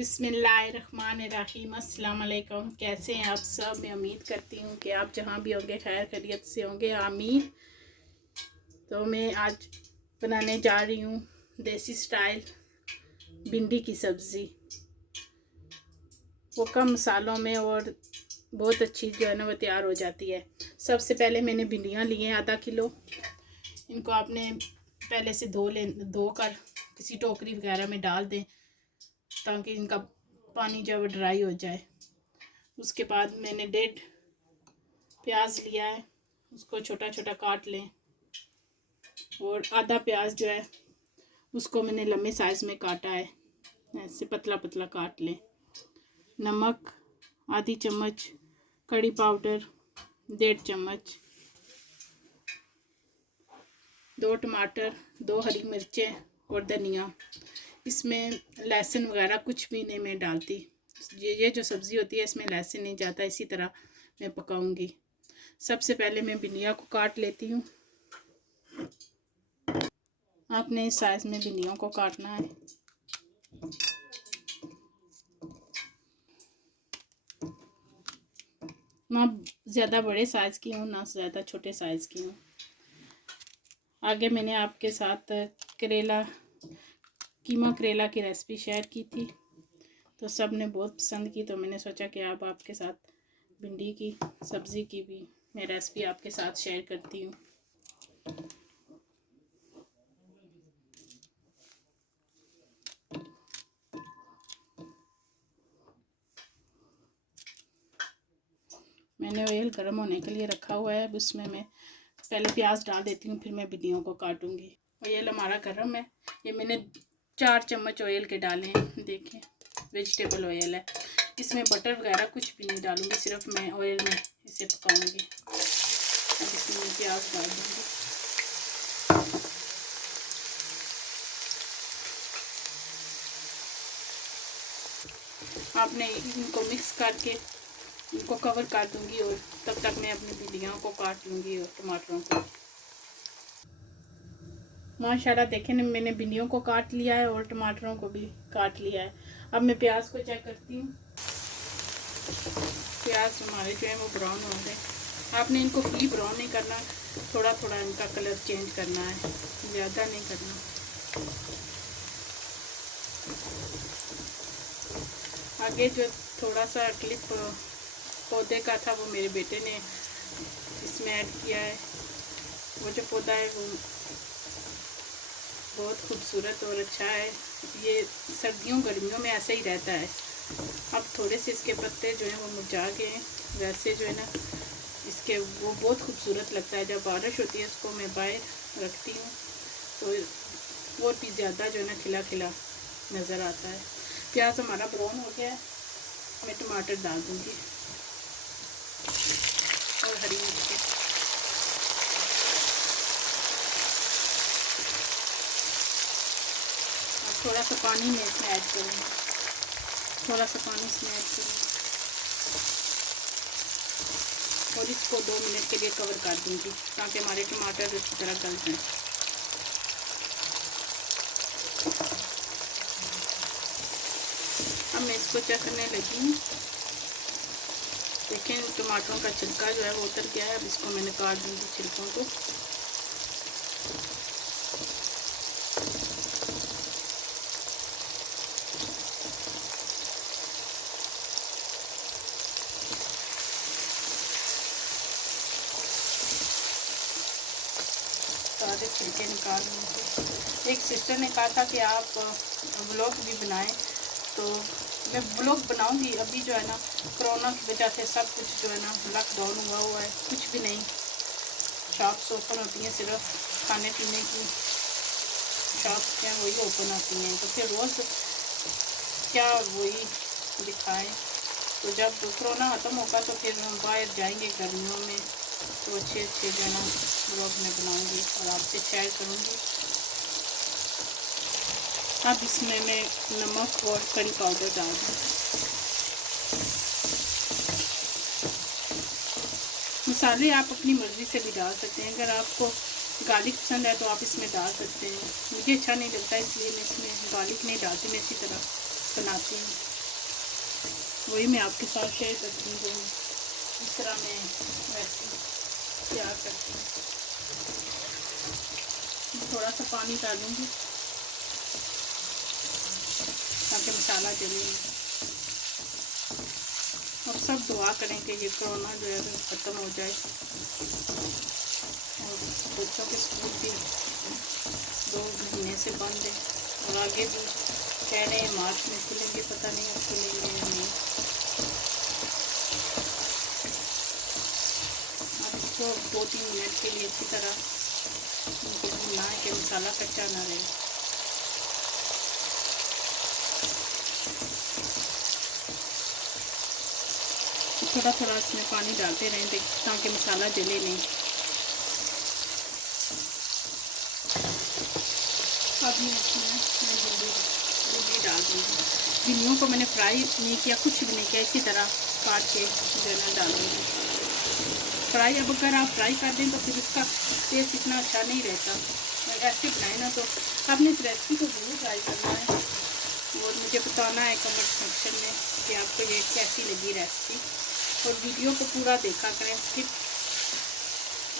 बिस्मिल्लाहिर्रहमानिर्रहीम। अस्सलाम वालेकुम। कैसे हैं आप सब? मैं उम्मीद करती हूँ कि आप जहाँ भी होंगे खैर खैरियत से होंगे, आमीन। तो मैं आज बनाने जा रही हूँ देसी स्टाइल भिंडी की सब्ज़ी, वो कम मसालों में और बहुत अच्छी जो है ना वो तैयार हो जाती है। सबसे पहले मैंने भिंडियाँ ली हैं आधा किलो। इनको आपने पहले से धो कर किसी टोकरी वगैरह में डाल दें ताकि इनका पानी जो है वो ड्राई हो जाए। उसके बाद मैंने 1.5 प्याज लिया है, उसको छोटा छोटा काट लें। और आधा प्याज जो है उसको मैंने लंबे साइज़ में काटा है, ऐसे पतला पतला काट लें। नमक आधी चम्मच, कड़ी पाउडर 1.5 चम्मच, 2 टमाटर, 2 हरी मिर्चें और धनिया। इसमें लहसुन वगैरह कुछ भी नहीं मैं डालती। ये जो सब्ज़ी होती है इसमें लहसुन नहीं जाता, इसी तरह मैं पकाऊंगी। सबसे पहले मैं भिंडियों को काट लेती हूँ। आपने इस साइज़ में भिंडियों को काटना है। ना ज़्यादा बड़े साइज़ की हूँ ना ज़्यादा छोटे साइज़ की हूँ। आगे मैंने आपके साथ कीमा करेला की रेसिपी शेयर की थी, तो सब ने बहुत पसंद की, तो मैंने सोचा कि अब आपके साथ भिंडी की सब्ज़ी की भी मैं रेसिपी आपके साथ शेयर करती हूँ। मैंने ऑयल गर्म होने के लिए रखा हुआ है। अब उसमें मैं पहले प्याज डाल देती हूँ, फिर मैं भिंडियों को काटूंगी। ऑयल हमारा गर्म है। ये मैंने 4 चम्मच ऑयल के डाले हैं, देखिए वेजिटेबल ऑयल है। इसमें बटर वगैरह कुछ भी नहीं डालूंगी, सिर्फ मैं ऑयल में इसे पकाऊंगी। अब इसमें प्याज डाल दूँगी। आपने इनको मिक्स करके इनको कवर कर दूंगी और तब तक मैं अपनी भिंडियों को काट लूँगी और टमाटरों को। माशाल्लाह देखें मैंने भिंडियों को काट लिया है और टमाटरों को भी काट लिया है। अब मैं प्याज को चेक करती हूँ। प्याज हमारे जो है वो ब्राउन हो गए। आपने इनको फुली ब्राउन नहीं करना, थोड़ा थोड़ा इनका कलर चेंज करना है, ज़्यादा नहीं करना। आगे जो थोड़ा सा क्लिप पौधे का था वो मेरे बेटे ने इसमें ऐड किया है। वो जो पौधा है वो बहुत खूबसूरत और अच्छा है। ये सर्दियों गर्मियों में ऐसे ही रहता है। अब थोड़े से इसके पत्ते जो हैं वो मुरझा गए हैं, वैसे जो है ना इसके वो बहुत खूबसूरत लगता है। जब बारिश होती है इसको मैं बाहर रखती हूँ तो और भी ज़्यादा जो है ना खिला खिला नज़र आता है। प्याज हमारा ब्राउन हो गया है, मैं टमाटर डाल दूँगी और हरी मिर्ची। अब थोड़ा सा पानी मैं इसमें ऐड करूँगी, थोड़ा सा पानी इसमें ऐड करूँगी और इसको 2 मिनट के लिए कवर कर दूँगी ताकि हमारे टमाटर अच्छी तरह गल जाएँ। अब मैं इसको चेक करने लगी हूँ। देखें टमाटरों का छिलका जो है वो उतर गया है। अब इसको मैंने काट दूँगी छिलकों को। सारे छिलके निकाल लूँगी। एक सिस्टर ने कहा था कि आप व्लॉग भी बनाएं, तो मैं व्लॉग बनाऊंगी। अभी जो है ना कोरोना की वजह से सब कुछ जो है ना लॉकडाउन हुआ है, कुछ भी नहीं। शॉप्स ओपन होती हैं, सिर्फ खाने पीने की शॉप्स हैं वही ओपन होती हैं, तो फिर रोज़ क्या वही दिखाएं। तो जब कोरोना ख़त्म होगा तो फिर हम बाहर जाएंगे गर्मियों में, तो अच्छे अच्छे जो है ना व्लॉग में बनाऊंगी और आपसे शेयर करूंगी। अब इसमें मैं नमक और कड़ी पाउडर डाल दूँ। मसाले आप अपनी मर्ज़ी से भी डाल सकते हैं। अगर आपको गार्लिक पसंद है तो आप इसमें डाल सकते हैं। मुझे अच्छा नहीं लगता इसलिए मैं इसमें गार्लिक नहीं डालती, मैं इसी तरह बनाती हूँ। वही मैं आपके साथ शेयर करती हूँ, इस तरह मैं रेसिपी तैयार करती हूँ। थोड़ा सा पानी डालूँगी ताकि मसाला जले। अब सब दुआ करें कि ये कोरोना जो है ख़त्म हो जाए और बच्चों के स्कूल भी 2 महीने से बंद है और आगे भी कह रहे हैं मार्च में खुलेंगे, पता नहीं अब खुलेंगे या नहीं। अब इसको 2-3 मिनट के लिए अच्छी तरह इनको भूनना है कि मसाला कच्चा ना रहे। थोड़ा थोड़ा इसमें पानी डालते रहें ताकि मसाला जले नहीं। अब मैं भिंडी डाल दूँगी। भिंडियों को मैंने फ्राई नहीं किया, कुछ भी नहीं किया, इसी तरह काट के जो है ना डाल दूँगी। फ्राई अब अगर आप फ्राई कर दें तो फिर इसका टेस्ट इतना अच्छा नहीं रहता। ऐसे बनाए ना तो आपने इस रेसिपी को ज़रूर ट्राई करना है और मुझे बताना है कमेंट सेक्शन में कि आपको ये कैसी लगी रेसिपी। और वीडियो को पूरा देखा करें,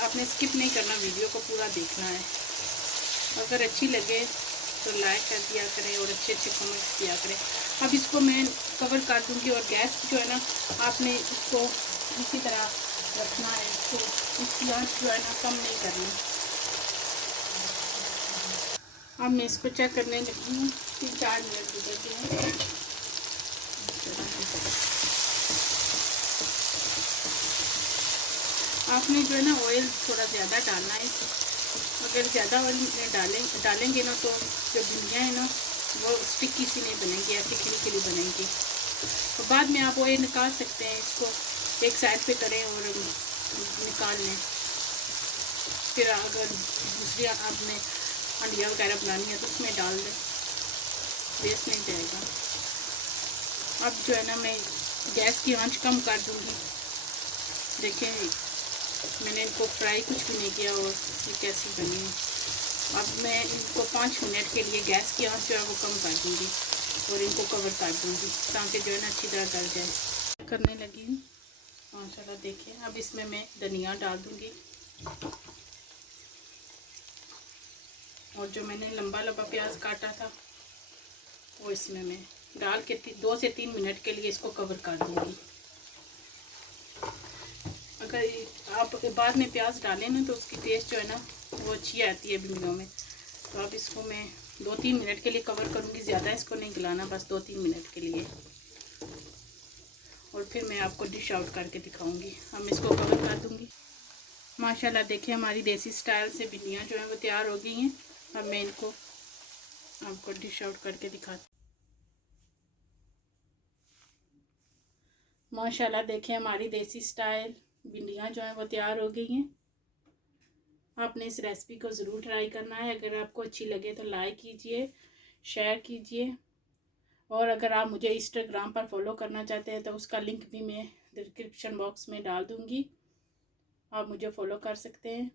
आपने स्किप नहीं करना, वीडियो को पूरा देखना है। अगर अच्छी लगे तो लाइक कर दिया करें और अच्छे कमेंट्स दिया करें। अब इसको मैं कवर कर दूंगी और गैस जो है ना आपने इसको इसी तरह रखना है, इसको इसकी आंच जो है ना कम नहीं करनी। अब मैं इसको चेक करने लगी हूँ, 3-4 मिनट गुजर गए। आपने जो है ना ऑयल थोड़ा ज़्यादा डालना है। अगर ज़्यादा ऑयल डालेंगे ना तो जो भिंडियाँ हैं ना वो स्टिकी सी नहीं बनेंगी, ऐसी खिली बनेंगी। तो बाद में आप ऑयल निकाल सकते हैं, इसको एक साइड पे करें और निकाल लें। फिर अगर दूसरी आपने हंडिया वगैरह बनानी है तो उसमें डाल दें, वेस्ट नहीं जाएगा। अब जो है ना मैं गैस की आंच कम कर दूँगी। देखें मैंने इनको फ्राई कुछ भी नहीं किया और ये कैसी बनी है। अब मैं इनको 5 मिनट के लिए गैस की आंच जो है वो कम कर दूँगी और इनको कवर कर दूँगी ताकि जो है ना अच्छी तरह गल जाए। करने लगी हूँ माशाल्लाह, देखिए। अब इसमें मैं धनिया डाल दूँगी और जो मैंने लंबा प्याज काटा था वो इसमें मैं डाल के 2 से 3 मिनट के लिए इसको कवर कर दूँगी। अगर आप बाद में प्याज डालें ना तो उसकी टेस्ट जो है ना वो अच्छी आती है भिंडियों में। तो अब इसको मैं 2-3 मिनट के लिए कवर करूँगी, ज़्यादा इसको नहीं गलाना, बस 2-3 मिनट के लिए। और फिर मैं आपको डिश आउट करके दिखाऊंगी। अब मैं इसको कवर कर दूँगी। माशाल्लाह देखिए हमारी देसी स्टाइल से भिंडियाँ जो हैं वो तैयार हो गई हैं। अब मैं इनको आपको डिश आउट करके दिखाती हूँ। माशाल्लाह देखिए हमारी देसी स्टाइल भिंडियाँ जो हैं वो तैयार हो गई हैं। आपने इस रेसिपी को ज़रूर ट्राई करना है। अगर आपको अच्छी लगे तो लाइक कीजिए, शेयर कीजिए और अगर आप मुझे इंस्टाग्राम पर फॉलो करना चाहते हैं तो उसका लिंक भी मैं डिस्क्रिप्शन बॉक्स में डाल दूँगी, आप मुझे फॉलो कर सकते हैं।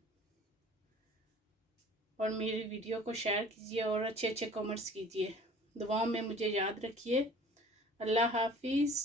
और मेरी वीडियो को शेयर कीजिए और अच्छे कमेंट्स कीजिए। दुआओं में मुझे याद रखिए। अल्लाह हाफिज़।